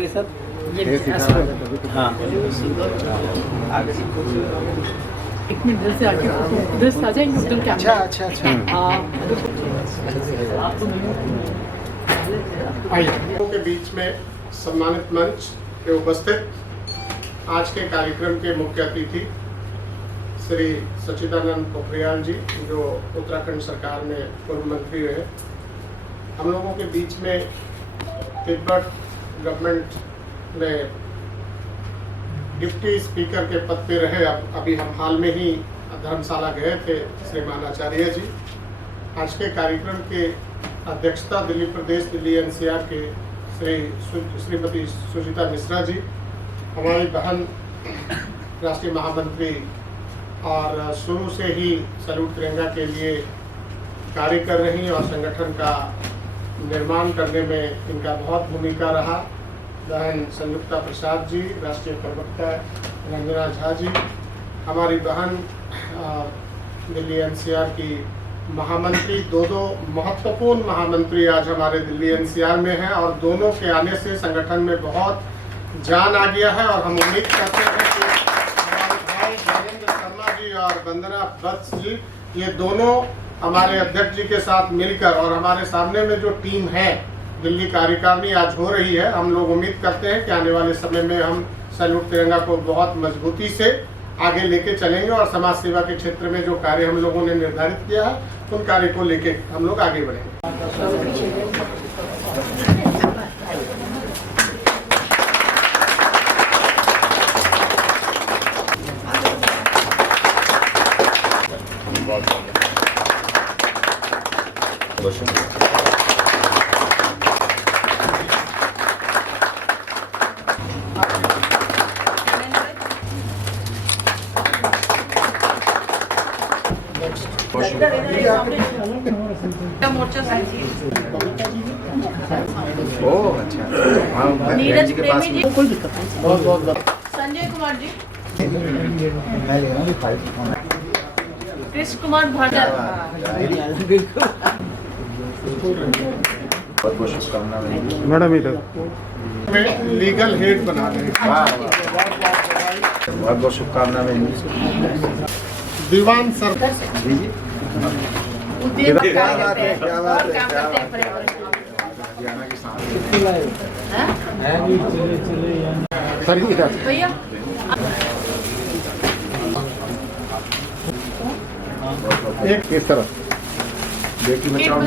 करेंगे सर। हाँ एक मिनट इधर से आके इधर से आ जाएंगे उधर क्या। अच्छा के बीच में सम्मानित मंच के उपस्थित आज के कार्यक्रम के मुख्य अतिथि श्री सच्चिदानंद पोखरियाल जी, जो उत्तराखंड सरकार में पूर्व मंत्री रहे। हम लोगों के बीच में तिब्बत गवर्नमेंट में डिप्टी स्पीकर के पद पे रहे। अभी हम हाल में ही धर्मशाला गए थे श्रीमान आचार्य जी। आज के कार्यक्रम के अध्यक्षता दिल्ली प्रदेश दिल्ली एनसीआर के श्रीमती सुजीता मिश्रा जी, हमारी बहन राष्ट्रीय महामंत्री और शुरू से ही सैल्यूट तिरंगा के लिए कार्य कर रही और संगठन का निर्माण करने में इनका बहुत भूमिका रहा। बहन संयुक्ता प्रसाद जी, राष्ट्रीय प्रवक्ता रंजना झा जी, हमारी बहन दिल्ली एनसीआर की महामंत्री, दो महत्वपूर्ण महामंत्री आज हमारे दिल्ली एनसीआर में हैं और दोनों के आने से संगठन में बहुत जान आ गया है। और हम उम्मीद करते हैं कि हमारे भाई ज्ञानेंद्र शर्मा जी और वंदना वत्स जी, ये दोनों हमारे अध्यक्ष जी के साथ मिलकर और हमारे सामने में जो टीम है दिल्ली कार्यकारिणी आज हो रही है, हम लोग उम्मीद करते हैं कि आने वाले समय में हम सैल्यूट तिरंगा को बहुत मजबूती से आगे लेके चलेंगे और समाज सेवा के क्षेत्र में जो कार्य हम लोगों ने निर्धारित किया है उन कार्य को लेके हम लोग आगे बढ़ेंगे। मोर्चा नीरज प्रेमी जी, कोई दिक्कत नहीं। बहुत संजय कुमार जी, कृष्ण कुमार भाटर, बहुत बहुत शुभकामनाएं मैडम इधर में लीगल हेड बना रहे हैं। बहुत बहुत शुभकामनाएं दीवान सर जी जी। क्या बात है, क्या बात है, क्या बात है। हरियाणा के साथ सर इधर भैया एक इस तरफ बेटी बचाओ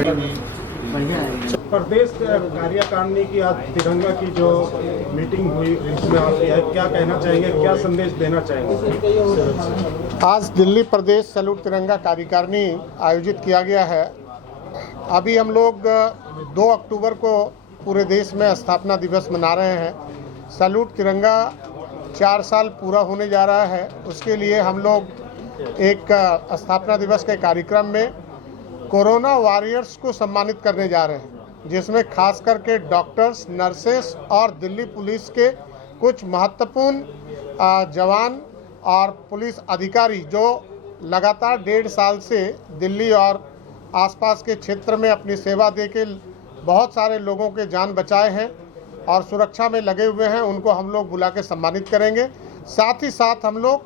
प्रदेश कार्यकारिणी की आज तिरंगा की जो मीटिंग हुई उसमें आप क्या कहना चाहेंगे, क्या संदेश देना चाहेंगे? आज दिल्ली प्रदेश सैल्यूट तिरंगा कार्यकारिणी आयोजित किया गया है। अभी हम लोग 2 अक्टूबर को पूरे देश में स्थापना दिवस मना रहे हैं। सैल्यूट तिरंगा 4 साल पूरा होने जा रहा है। उसके लिए हम लोग एक स्थापना दिवस के कार्यक्रम में कोरोना वॉरियर्स को सम्मानित करने जा रहे हैं, जिसमें खास करके डॉक्टर्स, नर्सेस और दिल्ली पुलिस के कुछ महत्वपूर्ण जवान और पुलिस अधिकारी जो लगातार 1.5 साल से दिल्ली और आसपास के क्षेत्र में अपनी सेवा देके बहुत सारे लोगों के जान बचाए हैं और सुरक्षा में लगे हुए हैं, उनको हम लोग बुला के सम्मानित करेंगे। साथ ही साथ हम लोग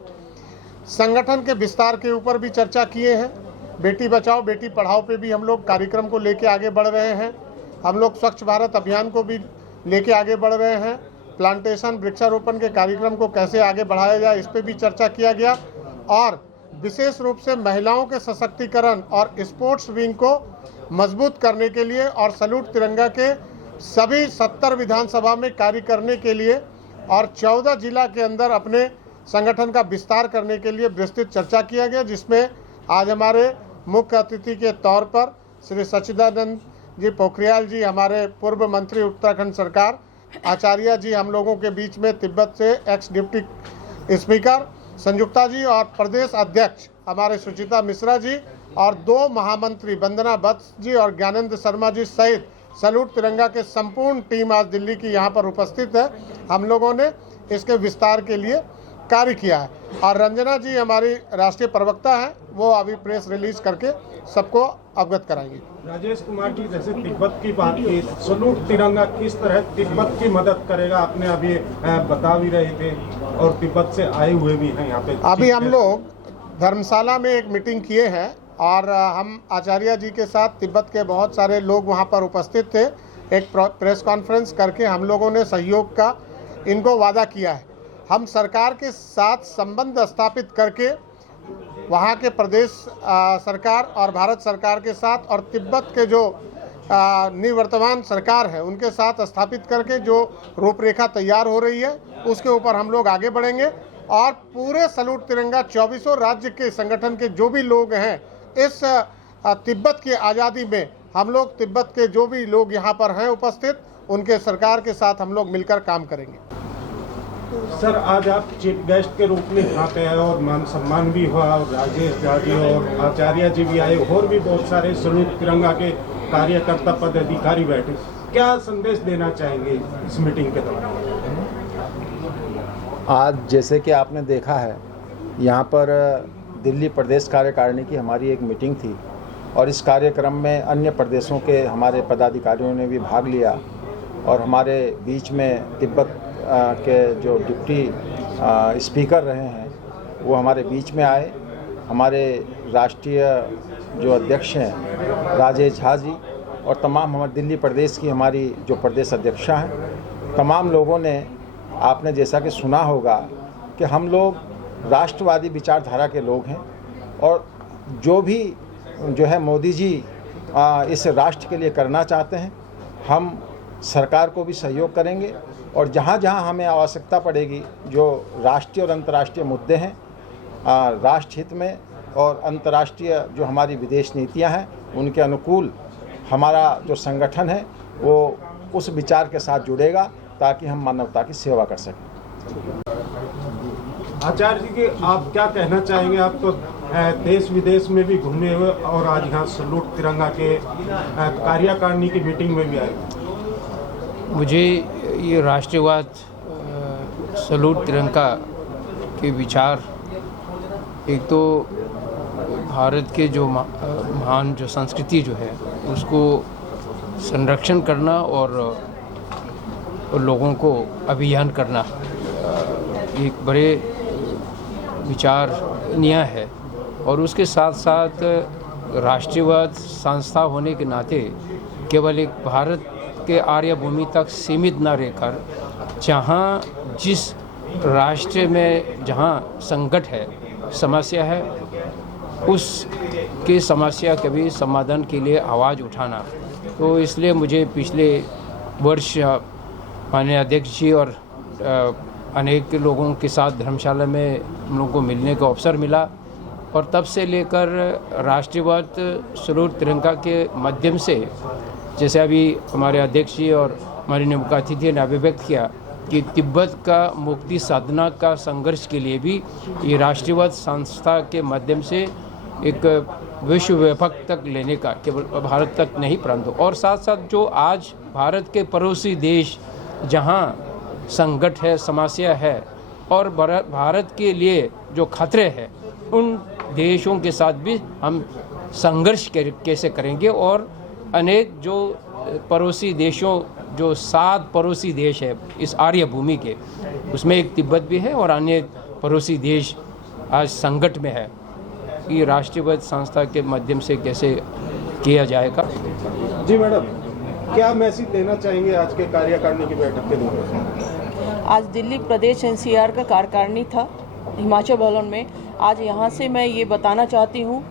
संगठन के विस्तार के ऊपर भी चर्चा किए हैं। बेटी बचाओ बेटी पढ़ाओ पे भी हम लोग कार्यक्रम को लेके आगे बढ़ रहे हैं। हम लोग स्वच्छ भारत अभियान को भी लेके आगे बढ़ रहे हैं। प्लांटेशन वृक्षारोपण के कार्यक्रम को कैसे आगे बढ़ाया जाए, इस पे भी चर्चा किया गया। और विशेष रूप से महिलाओं के सशक्तिकरण और स्पोर्ट्स विंग को मजबूत करने के लिए और सैल्यूट तिरंगा के सभी 70 विधानसभा में कार्य करने के लिए और 14 जिला के अंदर अपने संगठन का विस्तार करने के लिए विस्तृत चर्चा किया गया, जिसमें आज हमारे मुख्य अतिथि के तौर पर श्री सच्चिदानंद जी पोखरियाल जी, हमारे पूर्व मंत्री उत्तराखंड सरकार, आचार्य जी हम लोगों के बीच में तिब्बत से एक्स डिप्टी स्पीकर संयुक्ता जी और प्रदेश अध्यक्ष हमारे सुचिता मिश्रा जी और 2 महामंत्री वंदना वत्स जी और ज्ञानेंद्र शर्मा जी सहित सैल्यूट तिरंगा के संपूर्ण टीम आज दिल्ली की यहाँ पर उपस्थित है। हम लोगों ने इसके विस्तार के लिए कार्य किया है और रंजना जी हमारी राष्ट्रीय प्रवक्ता हैं, वो अभी प्रेस रिलीज करके सबको अवगत कराएंगे। राजेश कुमार जी, जैसे तिब्बत की बात की, सलूट तिरंगा किस तरह तिब्बत की मदद करेगा, आपने अभी बता भी रहे थे, और तिब्बत से आए हुए भी हैं यहाँ पे। अभी हम लोग धर्मशाला में एक मीटिंग किए हैं और हम आचार्य जी के साथ तिब्बत के बहुत सारे लोग वहाँ पर उपस्थित थे। एक प्रेस कॉन्फ्रेंस करके हम लोगों ने सहयोग का इनको वादा किया है। हम सरकार के साथ संबंध स्थापित करके वहाँ के प्रदेश सरकार और भारत सरकार के साथ और तिब्बत के जो निवर्तमान सरकार है उनके साथ स्थापित करके जो रूपरेखा तैयार हो रही है उसके ऊपर हम लोग आगे बढ़ेंगे और पूरे सलूट तिरंगा 24 राज्य के संगठन के जो भी लोग हैं इस तिब्बत की आज़ादी में हम लोग तिब्बत के जो भी लोग यहाँ पर हैं उपस्थित उनके सरकार के साथ हम लोग मिलकर काम करेंगे। सर, आज आप चीफ गेस्ट के रूप में यहाँ पे आए और मान सम्मान भी हुआ, और राजेश झा जी और आचार्य जी भी आए, और भी बहुत सारे सलूट तिरंगा के कार्यकर्ता पदाधिकारी बैठे। क्या संदेश देना चाहेंगे इस मीटिंग के दौरान? आज जैसे कि आपने देखा है, यहाँ पर दिल्ली प्रदेश कार्यकारिणी की हमारी एक मीटिंग थी और इस कार्यक्रम में अन्य प्रदेशों के हमारे पदाधिकारियों ने भी भाग लिया और हमारे बीच में तिब्बत के जो डिप्टी स्पीकर रहे हैं वो हमारे बीच में आए। हमारे राष्ट्रीय जो अध्यक्ष हैं राजेश झा जी और तमाम हमारे दिल्ली प्रदेश की हमारी जो प्रदेश अध्यक्षा हैं, तमाम लोगों ने, आपने जैसा कि सुना होगा कि हम लोग राष्ट्रवादी विचारधारा के लोग हैं और जो भी जो है मोदी जी इस राष्ट्र के लिए करना चाहते हैं, हम सरकार को भी सहयोग करेंगे और जहाँ जहाँ हमें आवश्यकता पड़ेगी, जो राष्ट्रीय और अंतर्राष्ट्रीय मुद्दे हैं राष्ट्र हित में और अंतर्राष्ट्रीय जो हमारी विदेश नीतियाँ हैं उनके अनुकूल हमारा जो संगठन है वो उस विचार के साथ जुड़ेगा ताकि हम मानवता की सेवा कर सकें। आचार्य जी के आप क्या कहना चाहेंगे? आप तो देश विदेश में भी घूमे हुए और आज यहाँ सलूट तिरंगा के कार्यकारिणी की मीटिंग में भी आए। मुझे ये राष्ट्रवाद सलूट तिरंगा के विचार, एक तो भारत के जो महान जो संस्कृति जो है उसको संरक्षण करना और लोगों को अभियान करना एक बड़े विचारणीय है। और उसके साथ साथ राष्ट्रवाद संस्था होने के नाते केवल एक भारत के आर्य भूमि तक सीमित न रहकर जहाँ जिस राष्ट्र में जहाँ संकट है, समस्या है, उस की समस्या के भी समाधान के लिए आवाज़ उठाना। तो इसलिए मुझे पिछले वर्ष माननीय अध्यक्ष जी और अनेक लोगों के साथ धर्मशाला में हम लोगों को मिलने का अवसर मिला और तब से लेकर राष्ट्रवाद सलूट तिरंगा के माध्यम से, जैसे अभी हमारे अध्यक्ष जी और माननीय मुख्य अतिथि ने अभिव्यक्त किया कि तिब्बत का मुक्ति साधना का संघर्ष के लिए भी ये राष्ट्रवाद संस्था के माध्यम से एक विश्व व्यापक तक लेने का, केवल भारत तक नहीं परंतु और साथ साथ जो आज भारत के पड़ोसी देश जहां संकट है, समस्या है और भारत के लिए जो खतरे हैं, उन देशों के साथ भी हम संघर्ष कैसे करेंगे। और अनेक जो पड़ोसी देशों, जो 7 पड़ोसी देश है इस आर्य भूमि के, उसमें एक तिब्बत भी है और अन्य पड़ोसी देश आज संकट में है। ये राष्ट्रवाद संस्था के माध्यम से कैसे किया जाएगा। जी मैडम, क्या मैसेज देना चाहेंगे आज के कार्यकारिणी की बैठक के दौरान? आज दिल्ली प्रदेश एनसीआर का कार्यकारिणी था हिमाचल भवन में। आज यहाँ से मैं ये बताना चाहती हूँ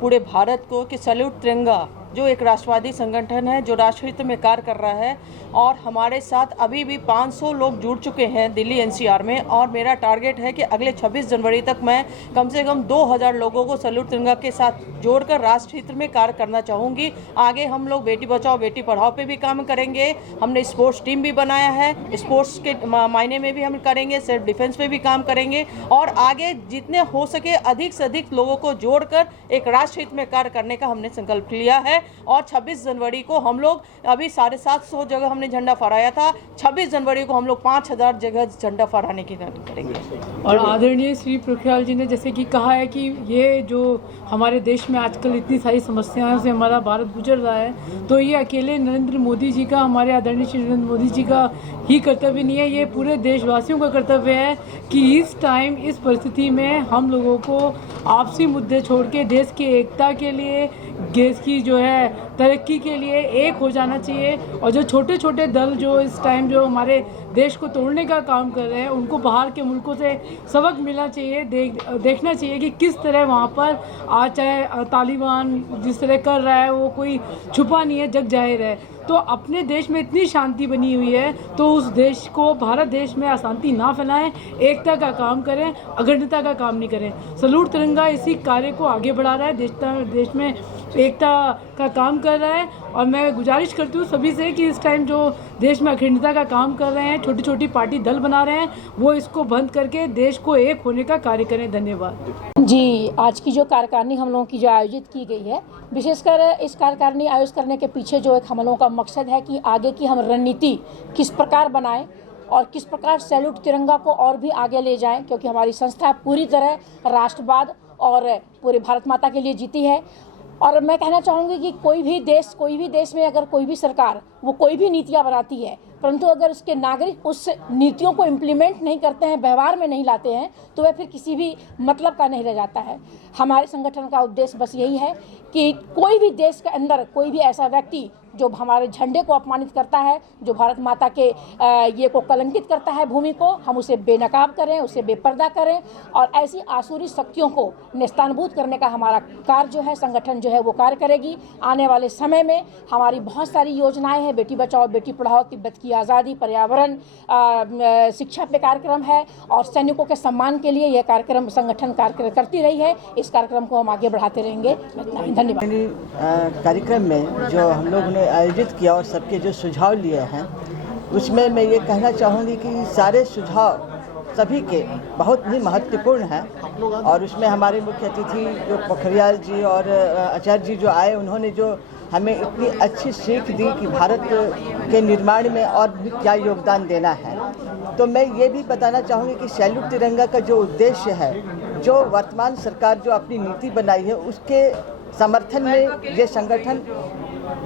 पूरे भारत को कि सलूट तिरंगा जो एक राष्ट्रवादी संगठन है जो राष्ट्रहित में कार्य कर रहा है और हमारे साथ अभी भी 500 लोग जुड़ चुके हैं दिल्ली एनसीआर में। और मेरा टारगेट है कि अगले 26 जनवरी तक मैं कम से कम 2000 लोगों को सलूट तिरंगा के साथ जोड़कर राष्ट्रहित में कार्य करना चाहूँगी। आगे हम लोग बेटी बचाओ बेटी पढ़ाओ पे भी काम करेंगे। हमने स्पोर्ट्स टीम भी बनाया है, स्पोर्ट्स के मायने में भी हम करेंगे, सेल्फ डिफेंस पे भी काम करेंगे और आगे जितने हो सके अधिक से अधिक लोगों को जोड़कर एक राष्ट्रहित में कार्य करने का हमने संकल्प लिया है। और 26 जनवरी को हम लोग अभी 750 जगह हमने झंडा फहराया था, 26 जनवरी को हम लोग 5000 जगह झंडा फहराने की तैयारी करेंगे। और आदरणीय श्री पोखरियाल जी ने जैसे कि कहा है कि ये जो हमारे देश में आजकल इतनी सारी समस्याओं से हमारा भारत गुजर रहा है, तो ये अकेले नरेंद्र मोदी जी का, हमारे आदरणीय श्री नरेंद्र मोदी जी का ही कर्तव्य नहीं है, ये पूरे देशवासियों का कर्तव्य है कि इस टाइम, इस परिस्थिति में हम लोगों को आपसी मुद्दे छोड़ के देश की एकता के लिए, देश की जो है तरक्की के लिए एक हो जाना चाहिए। और जो छोटे छोटे दल जो इस टाइम जो हमारे देश को तोड़ने का काम कर रहे हैं, उनको बाहर के मुल्कों से सबक मिलना चाहिए, देखना चाहिए कि किस तरह वहाँ पर आज चाहे तालिबान जिस तरह कर रहा है वो कोई छुपा नहीं है, जग जाहिर है। तो अपने देश में इतनी शांति बनी हुई है, तो उस देश को, भारत देश में अशांति ना फैलाएं, एकता का काम करें, अखंडता का काम नहीं करें। सैल्यूट तिरंगा इसी कार्य को आगे बढ़ा रहा है, देश में एकता का काम कर रहा है। और मैं गुजारिश करती हूँ सभी से कि इस टाइम जो देश में अखंडता का काम कर रहे हैं, छोटी छोटी पार्टी दल बना रहे हैं, वो इसको बंद करके देश को एक होने का कार्य करें। धन्यवाद जी। आज की जो कार्यकारिणी हम लोगों की जो आयोजित की गई है, विशेषकर इस कार्यकारिणी आयोजित करने के पीछे जो एक हम लोगों का मकसद है कि आगे की हम रणनीति किस प्रकार बनाएं और किस प्रकार सैल्यूट तिरंगा को और भी आगे ले जाएं, क्योंकि हमारी संस्था पूरी तरह राष्ट्रवाद और पूरे भारत माता के लिए जीती है। और मैं कहना चाहूँगी कि कोई भी देश में अगर कोई भी सरकार वो कोई भी नीतियाँ बनाती है, परंतु अगर उसके नागरिक उस नीतियों को इम्प्लीमेंट नहीं करते हैं, व्यवहार में नहीं लाते हैं, तो वह फिर किसी भी मतलब का नहीं रह जाता है। हमारे संगठन का उद्देश्य बस यही है कि कोई भी देश के अंदर कोई भी ऐसा व्यक्ति जो हमारे झंडे को अपमानित करता है, जो भारत माता के ये को कलंकित करता है, भूमि को, हम उसे बेनकाब करें, उसे बेपर्दा करें और ऐसी आसुरी शक्तियों को निस्तानभूत करने का हमारा कार्य जो है, संगठन जो है वो कार्य करेगी। आने वाले समय में हमारी बहुत सारी योजनाएं हैं, बेटी बचाओ बेटी पढ़ाओ, तिब्बत की आज़ादी, पर्यावरण, शिक्षा पे कार्यक्रम है और सैनिकों के सम्मान के लिए यह कार्यक्रम संगठन कार्य करती रही है। इस कार्यक्रम को हम आगे बढ़ाते रहेंगे। धन्यवाद। कार्यक्रम में जो हम लोगों ने आयोजित किया और सबके जो सुझाव लिए हैं, उसमें मैं ये कहना चाहूँगी कि सारे सुझाव सभी के बहुत ही महत्वपूर्ण हैं और उसमें हमारे मुख्य अतिथि जो पोखरियाल जी और आचार्य जी जो आए, उन्होंने जो हमें इतनी अच्छी सीख दी कि भारत के निर्माण में और भी क्या योगदान देना है। तो मैं ये भी बताना चाहूँगी कि सैल्यूट तिरंगा का जो उद्देश्य है, जो वर्तमान सरकार जो अपनी नीति बनाई है, उसके समर्थन में ये संगठन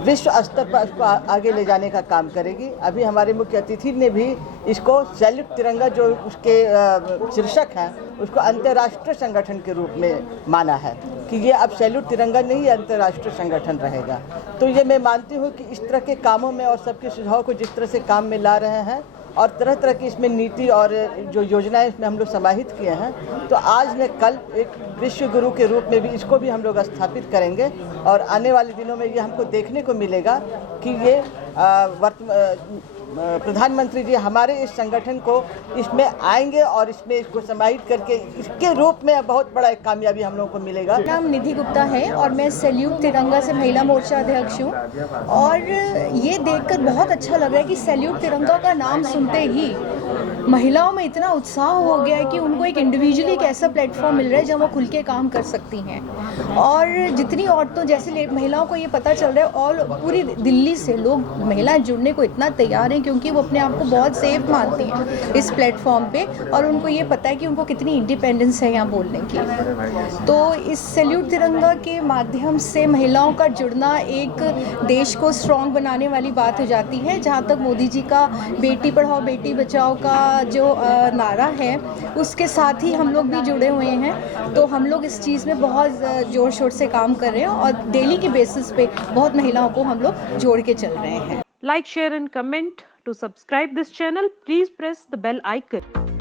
विश्व स्तर पर उसको आगे ले जाने का काम करेगी। अभी हमारे मुख्य अतिथि ने भी इसको सैल्यूट तिरंगा जो उसके शीर्षक है, उसको अंतर्राष्ट्रीय संगठन के रूप में माना है कि ये अब सैल्यूट तिरंगा नहीं अंतर्राष्ट्रीय संगठन रहेगा। तो ये मैं मानती हूँ कि इस तरह के कामों में और सबके सुझाव को जिस तरह से काम में ला रहे हैं और तरह तरह की इसमें नीति और जो योजनाएं इसमें हम लोग समाहित किए हैं, तो आज न कल एक विश्व गुरु के रूप में भी इसको भी हम लोग स्थापित करेंगे और आने वाले दिनों में ये हमको देखने को मिलेगा कि ये प्रधानमंत्री जी हमारे इस संगठन को इसमें आएंगे और इसमें इसको समाहित करके इसके रूप में बहुत बड़ा एक कामयाबी हम लोगों को मिलेगा। नाम निधि गुप्ता है और मैं सैल्यूट तिरंगा से महिला मोर्चा अध्यक्ष हूँ और ये देखकर बहुत अच्छा लग रहा है कि सैल्यूट तिरंगा का नाम सुनते ही महिलाओं में इतना उत्साह हो गया है कि उनको एक इंडिविजुअली एक ऐसा प्लेटफॉर्म मिल रहा है जहाँ वो खुल के काम कर सकती हैं। और जितनी औरतों जैसे महिलाओं को ये पता चल रहा है और पूरी दिल्ली से लोग महिलाएं जुड़ने को इतना तैयार हैं क्योंकि वो अपने आप को बहुत सेफ मानती हैं इस प्लेटफॉर्म पे और उनको ये पता है कि उनको कितनी इंडिपेंडेंस है यहाँ बोलने की। तो इस सैल्यूट तिरंगा के माध्यम से महिलाओं का जुड़ना एक देश को स्ट्रॉन्ग बनाने वाली बात हो जाती है। जहाँ तक मोदी जी का बेटी पढ़ाओ बेटी बचाओ का जो नारा है उसके साथ ही हम लोग भी जुड़े हुए हैं। तो हम लोग इस चीज़ में बहुत ज़ोर शोर से काम कर रहे हैं और डेली के बेसिस पे बहुत महिलाओं को हम लोग जोड़ के चल रहे हैं। Like, share and comment. To subscribe this channel, please press the bell icon.